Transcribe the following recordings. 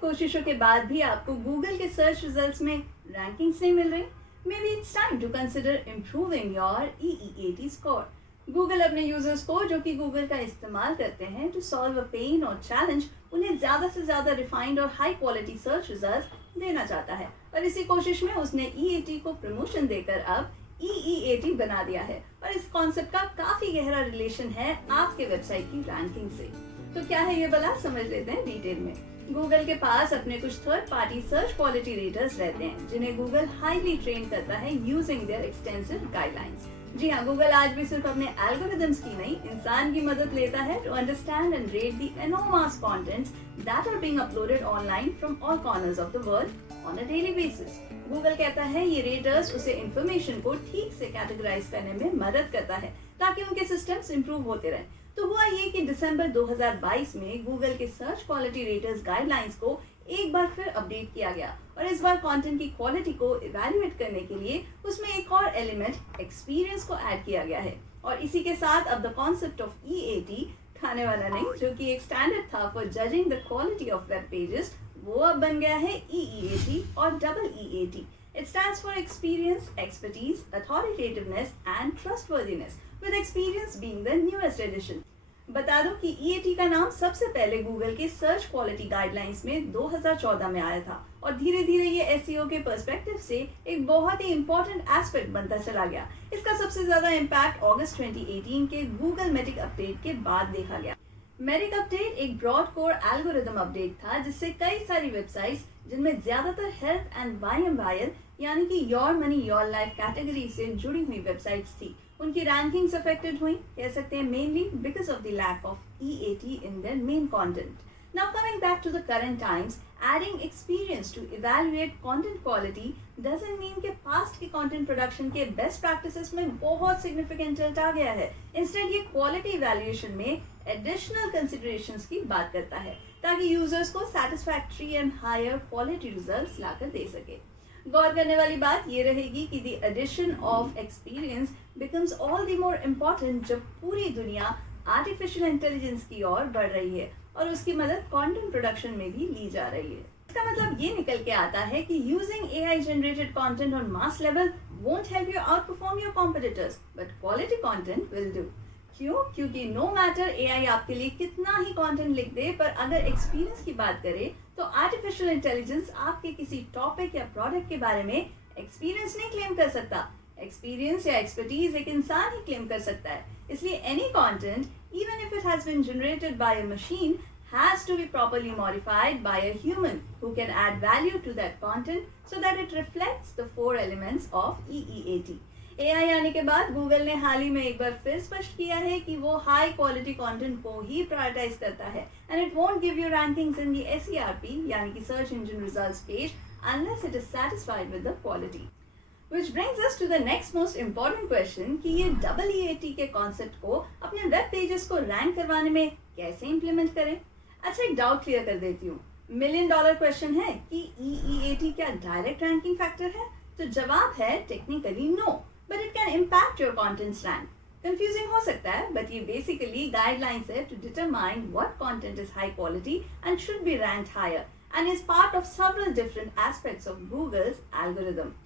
कोशिशों के बाद भी आपको गूगल के सर्च रिजल्ट्स में रैंकिंग्स नहीं मिल रही? Maybe it's time to consider improving your EEAT स्कोर। गूगल अपने यूजर्स को जो कि गूगल का इस्तेमाल करते हैं टू सॉल्व अ पेन और चैलेंज, उन्हें ज़्यादा से ज़्यादा रिफाइंड और हाई क्वालिटी सर्च रिजल्ट्स देना चाहता है, और इसी कोशिश में उसने EAT को प्रमोशन देकर अब EEAT बना दिया है। और इस कॉन्सेप्ट का काफ़ी गहरा रिलेशन है आपके वेबसाइट की रैंकिंग से। तो क्या है ये भला, समझ लेते हैं डिटेल में। गूगल के पास अपने कुछ थर्ड पार्टी सर्च क्वालिटी रेटर्स रहते हैं जिन्हें गूगल हाईली ट्रेन करता है यूजिंग देयर एक्सटेंसिव गाइडलाइंस। जी हाँ, गूगल आज भी सिर्फ अपने एल्गोरिदम्स की नहीं, इंसान की मदद लेता है to understand and rate the enormous contents that are being uploaded online from all corners of the world on a daily basis। Google कहता है ये रेटर्स उसे इंफॉर्मेशन को ठीक से कैटेगराइज करने में मदद करता है ताकि उनके सिस्टम्स इंप्रूव होते रहें। तो हुआ ये कि दिसंबर 2022 में गूगल के सर्च क्वालिटी रेटर्स गाइडलाइंस को एक बार फिर अपडेट किया गया, और इस बार कंटेंट की क्वालिटी को इवैल्यूएट करने के लिए उसमें एक और एलिमेंट एक्सपीरियंस को ऐड किया गया है। और इसी के साथ अब द कॉन्सेप्ट ऑफ EAT, खाने वाला नहीं, जो कि एक स्टैंडर्ड था for judging the quality of web pages, वो अब बन गया है EEAT और EEAT। It stands for experience, expertise, authoritativeness and trustworthiness, with experience being the newest addition। बता दूं कि EAT का नाम सबसे पहले गूगल के सर्च क्वालिटी गाइडलाइंस में 2014 में आया था, और धीरे धीरे ये SEO के पर्सपेक्टिव से एक बहुत ही इंपॉर्टेंट एस्पेक्ट बनता चला गया। इसका सबसे ज्यादा इम्पैक्ट अगस्त 2018 के गूगल मेटिक अपडेट के बाद देखा गया। मेटिक अपडेट एक ब्रॉड कोर एल्गोरिदम अपडेट था जिससे कई सारी वेबसाइट्स जिनमें ज्यादातर हेल्थ एंड YMYL यानी कि your money your life category से जुड़ी हुई वेबसाइट्स थी, उनकी रैंकिंग्स अफेक्टेड हुई, कह सकते हैं mainly because of the lack of EAT in their main content। Now coming back to the current times, adding experience to evaluate content quality doesn't mean कि past के content production के best practices में बहुत significant tilt आ गया है। Instead ये quality evaluation में additional considerations की बात करता है ताकि users को satisfactory and higher quality results लाकर दे सके। गौर करने वाली बात ये रहेगी कि the addition of experience becomes all the more important जब पूरी दुनिया आर्टिफिशियल इंटेलिजेंस की ओर बढ़ रही है और उसकी मदद कंटेंट प्रोडक्शन में भी ली जा रही है। इसका मतलब ये निकल के आता है कि using AI generated content on mass level won't help you outperform your competitors, but quality content will do. क्यों? क्योंकि नो मैटर AI आपके लिए कितना ही कंटेंट लिख दे, पर अगर एक्सपीरियंस की बात करें तो आर्टिफिशियल इंटेलिजेंस आपके किसी टॉपिक या प्रोडक्ट के बारे में एक्सपीरियंस नहीं क्लेम कर सकता। एक्सपीरियंस या एक्सपर्टीज एक इंसान ही क्लेम कर सकता है। इसलिए any content, even if it has been generated by a machine, has to be properly modified by a human who can add value to that content so that it reflects the 4 elements of EEAT। AI आने के बाद Google ने हाल ही में एक बार फिर स्पष्ट किया है कि वो हाई क्वालिटी कंटेंट को ही प्रायोरिटाइज करता है, and it won't give you rankings in the SERP यानी कि search engine results page unless it is satisfied with the quality। Which brings us to the next most important question कि ये EEAT के concept को अपने web pages को rank करवाने में कैसे इम्प्लीमेंट करें। अच्छा, एक डाउट क्लियर कर देती हूँ। $1 million क्वेश्चन है कि EEAT क्या डायरेक्ट रैंकिंग फैक्टर है? तो जवाब है technically no, but it can impact your contents rank. Confusing हो सकता है, बट ये बेसिकली गाइडलाइंस है to determine what content is high quality and should be ranked higher and is part of several different aspects of Google's algorithm।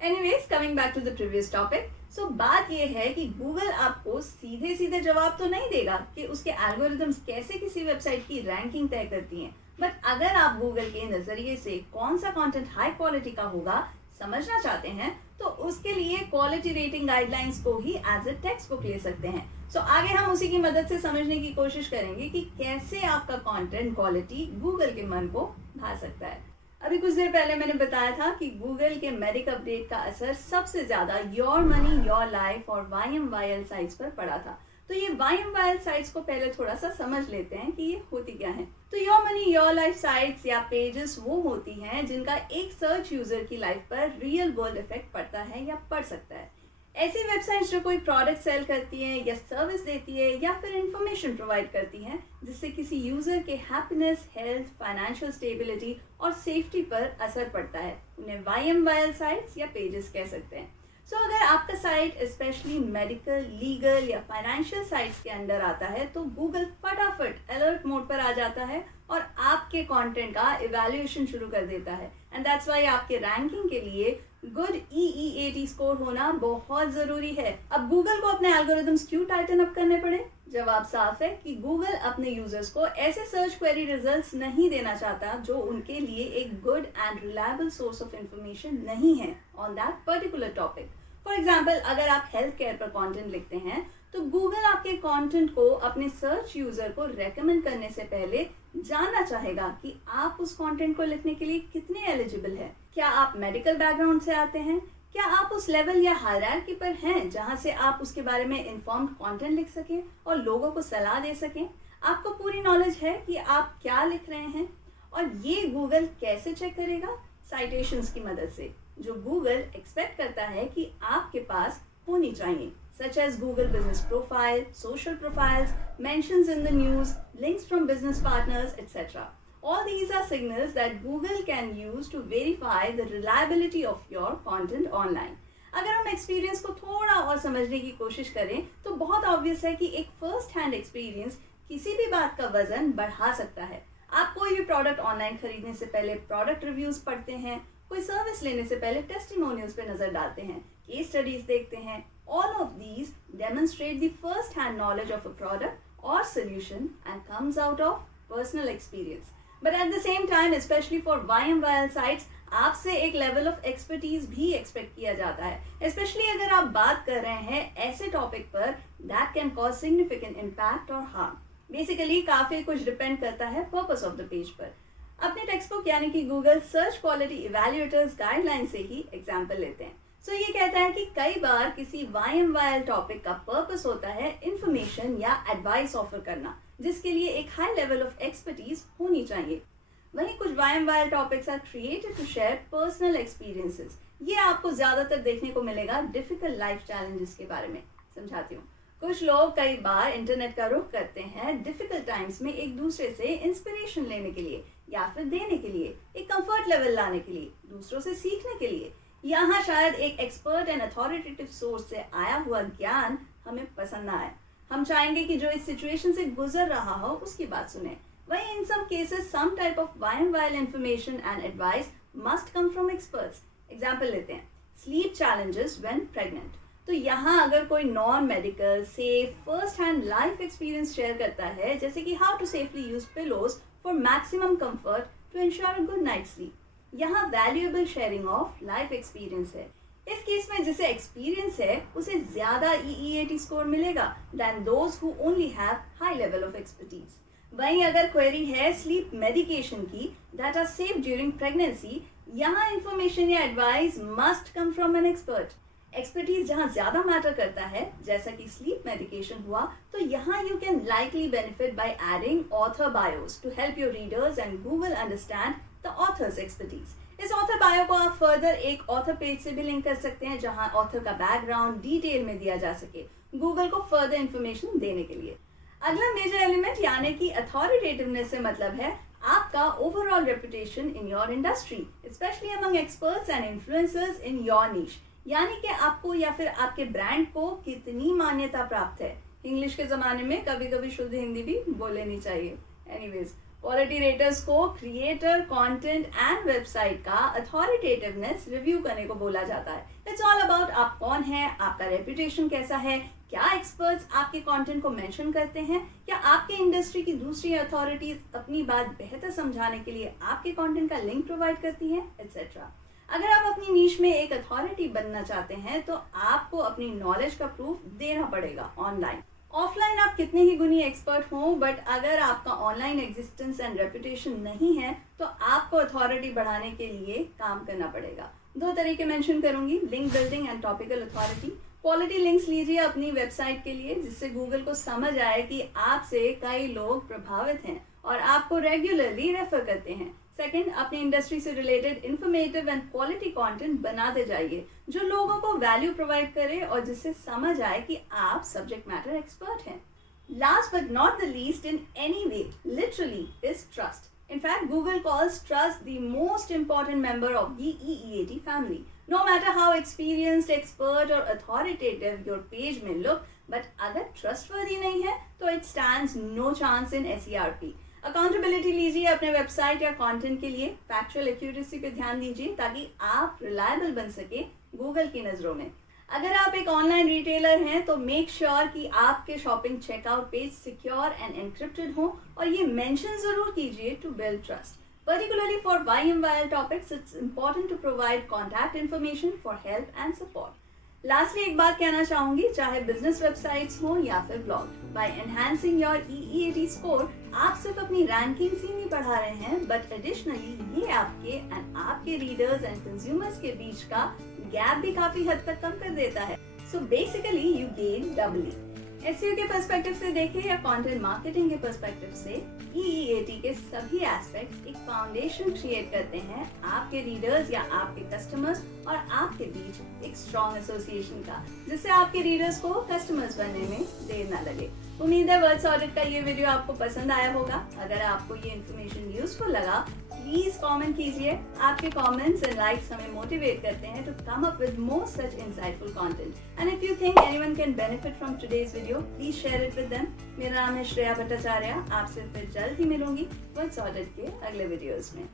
Anyways, coming back to the previous topic, so बात ये है कि Google आपको सीधे सीधे जवाब तो नहीं देगा कि उसके एल्गोरिदम्स कैसे किसी वेबसाइट की रैंकिंग तय करती हैं, बट अगर आप गूगल के नजरिए से कौन सा कंटेंट हाई क्वालिटी का होगा समझना चाहते हैं तो उसके लिए क्वालिटी रेटिंग गाइडलाइंस को ही एज ए टेक्स्ट बुक ले सकते हैं। सो आगे हम उसी की मदद से समझने की कोशिश करेंगे कि कैसे आपका कंटेंट क्वालिटी गूगल के मन को भा सकता है। अभी कुछ देर पहले मैंने बताया था कि गूगल के मेटिक अपडेट का असर सबसे ज्यादा योर मनी योर लाइफ और YMYL साइट्स पर पड़ा था। तो ये YMYL साइट्स को पहले थोड़ा सा समझ लेते हैं कि ये होती क्या है। तो your money your life sites या पेजेस वो होती हैं जिनका एक सर्च यूजर की लाइफ पर रियल वर्ल्ड इफेक्ट पड़ता है या पड़ सकता है। ऐसी वेबसाइट्स जो कोई प्रोडक्ट सेल करती हैं या सर्विस देती है या फिर इंफॉर्मेशन प्रोवाइड करती हैं जिससे किसी यूजर के हैप्पीनेस, हेल्थ, फाइनेंशियल स्टेबिलिटी और सेफ्टी पर असर पड़ता है, उन्हें YMYL साइट्स या पेजेस कह सकते हैं। सो अगर आपका साइट स्पेशली मेडिकल, लीगल या फाइनेंशियल साइट्स के अंडर आता है तो गूगल फटाफट अलर्ट मोड पर आ जाता है और आपके कंटेंट का इवैल्यूएशन शुरू कर देता है। एंड दैट्स वाई आपके रैंकिंग के लिए गुड EEAT स्कोर होना बहुत ज़रूरी है। अब गूगल को अपने एल्गोरिथम्स क्यों टाइटन अप करने पड़े? जवाब साफ है कि गूगल अपने यूजर्स को ऐसे सर्च क्वेरी रिजल्ट्स नहीं देना चाहता जो उनके लिए एक good and reliable source of information नहीं है on that particular topic. For example, अगर आप हेल्थ केयर पर कंटेंट लिखते हैं तो गूगल आपके कंटेंट को अपने सर्च यूजर को रेकमेंड करने से पहले जानना चाहेगा कि आप उस कंटेंट को लिखने के लिए कितने एलिजिबल है। क्या आप मेडिकल बैकग्राउंड से आते हैं? क्या आप उस लेवल या हायरार्की पर हैं जहां से आप उसके बारे में इन्फॉर्म्ड कंटेंट लिख सकें और लोगों को सलाह दे सकें? आपको पूरी नॉलेज है कि आप क्या लिख रहे हैं? और ये गूगल कैसे चेक करेगा? साइटेशंस की मदद से, जो गूगल एक्सपेक्ट करता है कि आपके पास होनी चाहिए, such as Google Business Profile, social profiles, mentions in the news, links from business partners, etc. All these are signals that Google can use to verify the reliability of your content online. अगर हम experience को थोड़ा और समझने की कोशिश करें तो बहुत ऑब्वियस है कि एक फर्स्ट हैंड एक्सपीरियंस किसी भी बात का वजन बढ़ा सकता है। आप कोई भी प्रोडक्ट ऑनलाइन खरीदने से पहले प्रोडक्ट रिव्यूज पढ़ते हैं, कोई सर्विस लेने से पहले टेस्टिमोनियल्स पे नजर डालते हैं, केस स्टडीज देखते हैं। All of these demonstrate the first hand knowledge of a product or solution and comes out of personal experience. But at the same time, especially for YMYL sites, आपसे एक level of expertise भी expect किया जाता है, specially अगर आप बात कर रहे हैं ऐसे टॉपिक पर that can cause significant impact और हार्म। बेसिकली काफी कुछ डिपेंड करता है पर्पस ऑफ द पेज पर। अपने टेक्स्ट बुक यानी कि Google search quality evaluators guideline से ही एग्जाम्पल लेते हैं। सो ये कहता है कि कई बार किसी YMYL टॉपिक का पर्पस होता है इंफॉर्मेशन या एडवाइस ऑफर करना, जिसके लिए एक हाई लेवल ऑफ एक्सपर्टीज होनी चाहिए। वहीं कुछ YMYL topics are created to share personal experiences. ये आपको ज्यादातर देखने को मिलेगा डिफिकल्ट लाइफ चैलेंजेस के बारे में। समझाती हूँ। कुछ लोग कई बार इंटरनेट का रुख करते हैं डिफिकल्ट टाइम्स में एक दूसरे से इंस्पिरेशन लेने के लिए या फिर देने के लिए, एक कंफर्ट लेवल लाने के लिए, दूसरों से सीखने के लिए। यहाँ शायद एक एक्सपर्ट एंड अथॉरिटेटिव सोर्स से आया हुआ ज्ञान हमें पसंद ना आए। हम चाहेंगे कि जो इस सिचुएशन से गुजर रहा हो उसकी बात सुने। वहीं in some cases some type of YMYL information and advice must come from experts. Example लेते हैं, स्लीप चैलेंजेस व्हेन प्रेग्नेंट। तो यहाँ अगर कोई non medical safe first hand life experience share करता है, जैसे कि how to safely use pillows for maximum comfort to ensure a good night sleep, यहाँ valuable sharing of life experience है। इस केस में जिसे एक्सपीरियंस है उसे ज्यादा EEAT स्कोर मिलेगा then those who only have high level of expertise. वहीं अगर क्वेरी है स्लीप मेडिकेशन की that are safe during pregnancy, यहाँ इंफॉर्मेशन या advice must come from an expert. Expertise जहाँ ज्यादा मैटर करता है, जैसा कि स्लीप मेडिकेशन हुआ, तो यहाँ you can likely benefit by adding author bios to help your readers and Google understand the author's expertise. इस ऑथर बायो को आप फर्दर एक ऑथर पेज से भी लिंक कर सकते हैं जहां ऑथर का बैकग्राउंड डिटेल में दिया जा सके गूगल को फर्दर इंफॉर्मेशन देने के लिए। अगला मेजर एलिमेंट यानी कि अथॉरिटेटिवनेस से मतलब है आपका overall reputation in your industry, specially among experts and influencers in your निश, यानी कि आपको या फिर आपके ब्रांड को कितनी मान्यता प्राप्त है। इंग्लिश के जमाने में कभी कभी शुद्ध हिंदी भी बोल लेनी चाहिए। एनीवेज, क्वालिटी रेटर्स को क्रिएटर, कंटेंट एंड वेबसाइट का अथॉरिटेटिवनेस रिव्यू करने को बोला जाता है। इट्स ऑल अबाउट आप कौन है, आपका रेपुटेशन कैसा है, क्या एक्सपर्ट्स आपके कंटेंट को मेंशन करते हैं, क्या आपके इंडस्ट्री की दूसरी अथॉरिटीज अपनी बात बेहतर समझाने के लिए आपके कंटेंट का लिंक प्रोवाइड करती हैं, एटसेट्रा। अगर आप अपनी नीश में एक अथॉरिटी बनना चाहते हैं तो आपको अपनी नॉलेज का प्रूफ देना पड़ेगा ऑनलाइन। ऑफलाइन आप कितने ही गुनी एक्सपर्ट हों, बट अगर आपका ऑनलाइन एग्जिस्टेंस एंड रेपुटेशन नहीं है तो आपको अथॉरिटी बढ़ाने के लिए काम करना पड़ेगा। दो तरीके मेंशन करूंगी, link building and topical authority. Quality links लीजिए अपनी वेबसाइट के लिए जिससे गूगल को समझ आए कि आपसे कई लोग प्रभावित हैं और आपको रेगुलरली रेफर करते हैं। सेकंड, अपनी इंडस्ट्री से related informative and quality content बनाते जाइए जो लोगों को वैल्यू प्रोवाइड करे और जिससे समझ आए कि आप सब्जेक्ट मैटर एक्सपर्ट हैं। Last but not the least in any way, literally, is trust. In fact, Google calls trust the most important member of the EEAT family. No matter how experienced, expert or authoritative your page may look, but अगर trustworthy नहीं है तो it stands no chance in SERP. Accountability लीजिए अपने website या content के लिए, factual accuracy पे ध्यान दीजिए ताकि आप रिलायबल बन सके गूगल की नज़रों में. अगर आप एक ऑनलाइन रिटेलर हैं तो मेक श्योर कि आपके shopping checkout page secure and encrypted हो और ये मेंशन जरूर कीजिए to build trust. Particularly for YMYL topics, it's important to provide contact information for help and support. Lastly एक बात कहना चाहूंगी, चाहे बिजनेस वेबसाइट्स हो या फिर blog, bye enhancing your EEAT score आप सिर्फ अपनी रैंकिंग ही नहीं बढ़ा रहे हैं, बट एडिशनली ये आपके रीडर्स एंड कंज्यूमर्स के बीच का गैप भी काफी हद तक कम कर देता है. So basically you gain doubly. SEO के पर्सपेक्टिव से देखें या कंटेंट मार्केटिंग के पर्सपेक्टिव से, EEAT के सभी एस्पेक्ट्स एक फाउंडेशन क्रिएट करते हैं आपके रीडर्स या आपके कस्टमर्स और आपके बीच एक स्ट्रॉन्ग एसोसिएशन का, जिससे आपके रीडर्स को कस्टमर्स बनने में देर ना लगे. उम्मीद है वर्ड्स ऑडिट का ये वीडियो आपको पसंद आया होगा. अगर आपको ये इन्फॉर्मेशन यूजफुल लगा, प्लीज कमेंट कीजिए. आपके कमेंट्स एंड लाइक्स हमें मोटिवेट करते हैं to come up with more such insightful content. And if you think anyone can benefit from today's video, please share it with them. मेरा नाम है श्रेया भट्टाचार्य. आपसे फिर जल्द ही मिलूंगी वर्ड्स ऑडिट के अगले वीडियोस में.